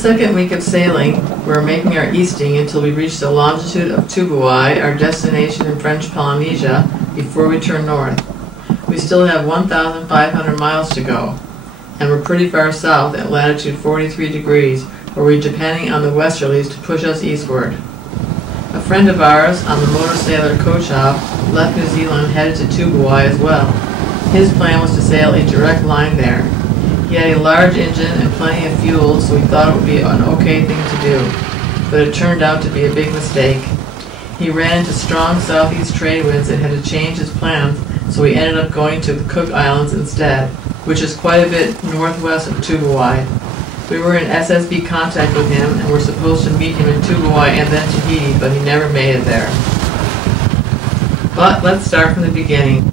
second week of sailing, we were making our easting until we reached the longitude of Tubuai, our destination in French Polynesia, before we turn north. We still have 1,500 miles to go, and we're pretty far south at latitude 43 degrees, where we're depending on the westerlies to push us eastward. A friend of ours on the motor sailor Kochov left New Zealand headed to Tubuai as well. His plan was to sail a direct line there. He had a large engine and plenty of fuel, so we thought it would be an okay thing to do, but it turned out to be a big mistake. He ran into strong southeast trade winds and had to change his plans, so we ended up going to the Cook Islands instead, which is quite a bit northwest of Tubuai. We were in SSB contact with him and were supposed to meet him in Tubuai and then Tahiti, but he never made it there. But let's start from the beginning.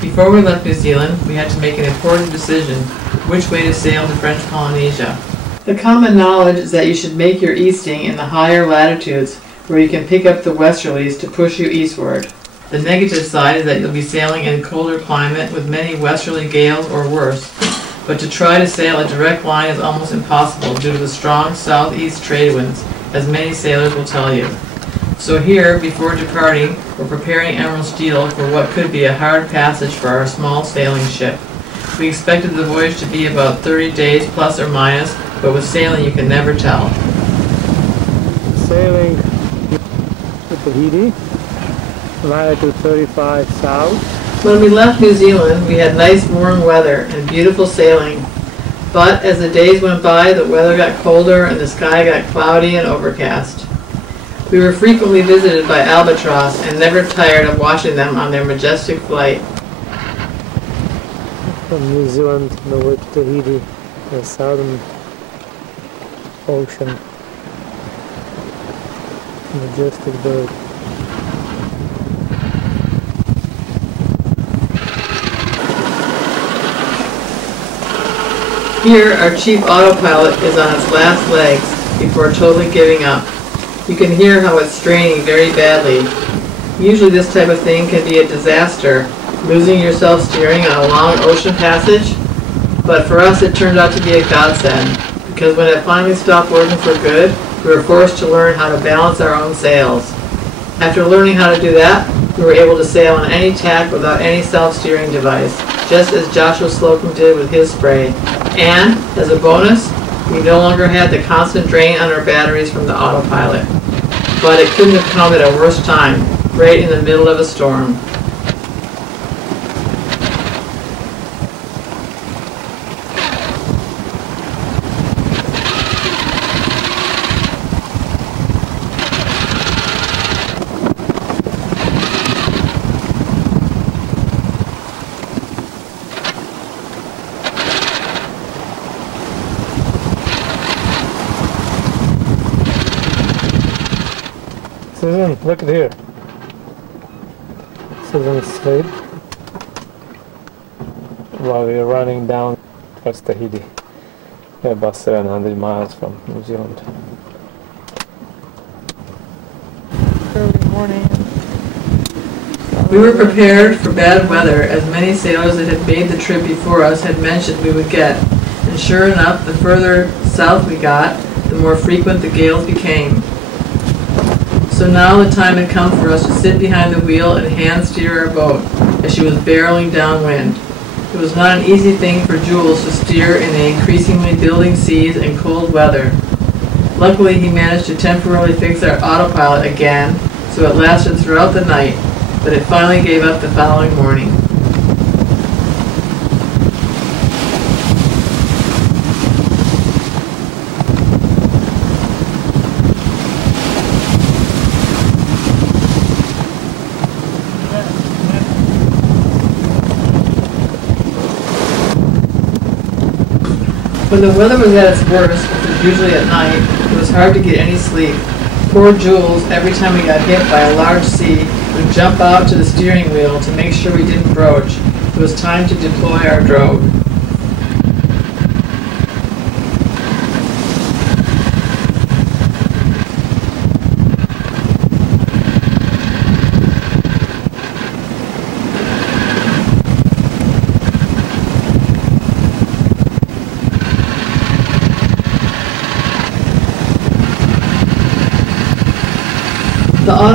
Before we left New Zealand, we had to make an important decision, which way to sail to French Polynesia. The common knowledge is that you should make your easting in the higher latitudes, where you can pick up the westerlies to push you eastward. The negative side is that you'll be sailing in a colder climate with many westerly gales or worse, but to try to sail a direct line is almost impossible due to the strong southeast trade winds, as many sailors will tell you. So here, before departing, we're preparing Emerald Steel for what could be a hard passage for our small sailing ship. We expected the voyage to be about 30 days plus or minus, but with sailing you can never tell. Sailing to Tahiti, latitude 35 south. When we left New Zealand, we had nice warm weather and beautiful sailing. But as the days went by, the weather got colder and the sky got cloudy and overcast. We were frequently visited by albatross and never tired of watching them on their majestic flight. From New Zealand over to Tahiti, the southern ocean. Majestic bird. Here, our chief autopilot is on its last legs before totally giving up. You can hear how it's straining very badly. Usually this type of thing can be a disaster, losing yourself steering on a long ocean passage, but for us it turned out to be a godsend, because when it finally stopped working for good, we were forced to learn how to balance our own sails. After learning how to do that, we were able to sail on any tack without any self-steering device, just as Joshua Slocum did with his spray. And, as a bonus, we no longer had the constant drain on our batteries from the autopilot. But it couldn't have come at a worse time, right in the middle of a storm. Susan, look at here. Susan's asleep while we are running down towards Tahiti. We're about 700 miles from New Zealand. Early morning. We were prepared for bad weather, as many sailors that had made the trip before us had mentioned we would get. And sure enough, the further south we got, the more frequent the gales became. So now the time had come for us to sit behind the wheel and hand steer our boat as she was barreling downwind. It was not an easy thing for Jules to steer in the increasingly building seas and cold weather. Luckily he managed to temporarily fix our autopilot again, so it lasted throughout the night, but it finally gave up the following morning. When the weather was at its worst, which was usually at night, it was hard to get any sleep. Poor Jules, every time we got hit by a large sea, would jump out to the steering wheel to make sure we didn't broach. It was time to deploy our drogue.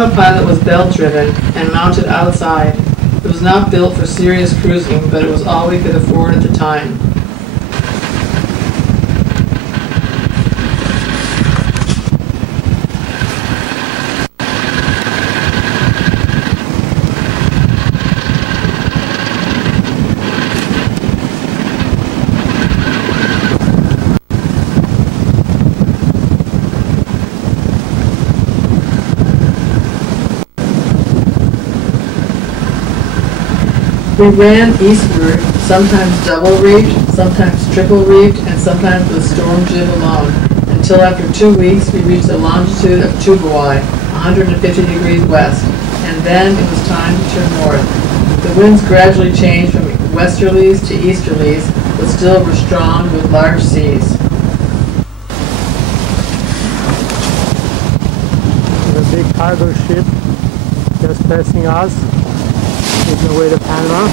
autopilot was belt-driven and mounted outside. It was not built for serious cruising, but it was all we could afford at the time. We ran eastward, sometimes double-reefed, sometimes triple-reefed, and sometimes with storm jib alone, until after 2 weeks we reached the longitude of Tubuai, 150 degrees west, and then it was time to turn north. The winds gradually changed from westerlies to easterlies, but still were strong with large seas. There's a big cargo ship just passing us. Making our way to Panama.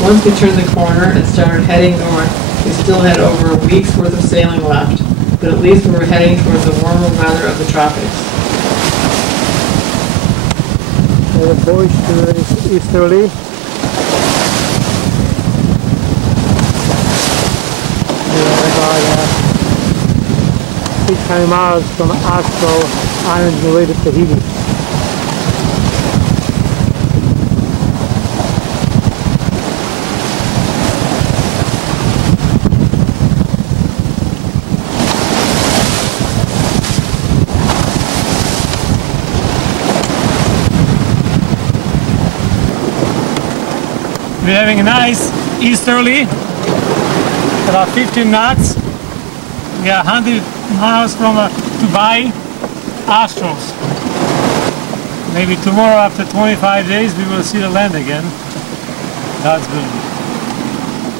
Once we turned the corner and started heading north, we still had over a week's worth of sailing left, but at least we were heading towards the warmer weather of the tropics. The boisterous easterly. 600 miles from Austral Islands on the way to Tahiti. We're having a nice easterly, about 15 knots. We are 100 miles from Tubuai Australs. Maybe tomorrow, after 25 days, we will see the land again. God's willing.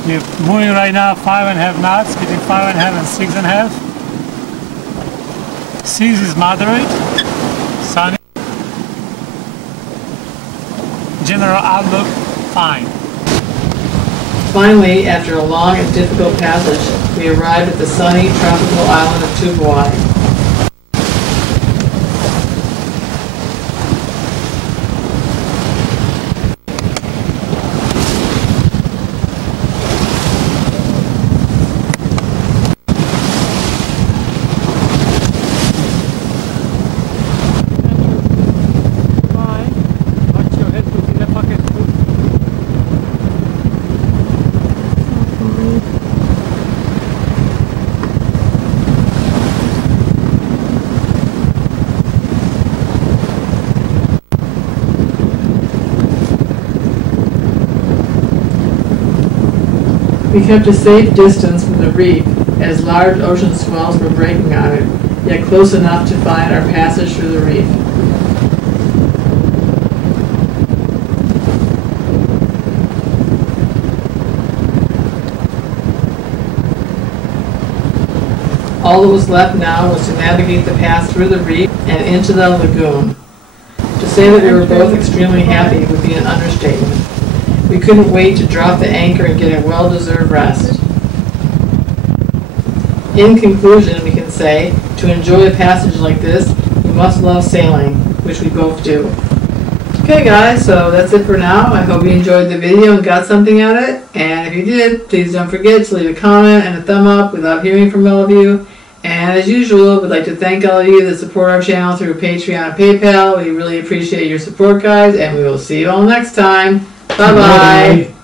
We're moving right now 5.5 knots, between 5.5 and 6.5. Seas is moderate, sunny. General outlook, fine. Finally, after a long and difficult passage, we arrived at the sunny, tropical island of Tubuai. We kept a safe distance from the reef as large ocean swells were breaking on it, yet close enough to find our passage through the reef. All that was left now was to navigate the path through the reef and into the lagoon. To say that we were both extremely happy would be an understatement. We couldn't wait to drop the anchor and get a well-deserved rest. In conclusion, we can say, to enjoy a passage like this, you must love sailing, which we both do. Okay guys, so that's it for now. I hope you enjoyed the video and got something out of it. And if you did, please don't forget to leave a comment and a thumb up. We love hearing from all of you. And as usual, we'd like to thank all of you that support our channel through Patreon and PayPal. We really appreciate your support, guys, and we will see you all next time. Bye-bye.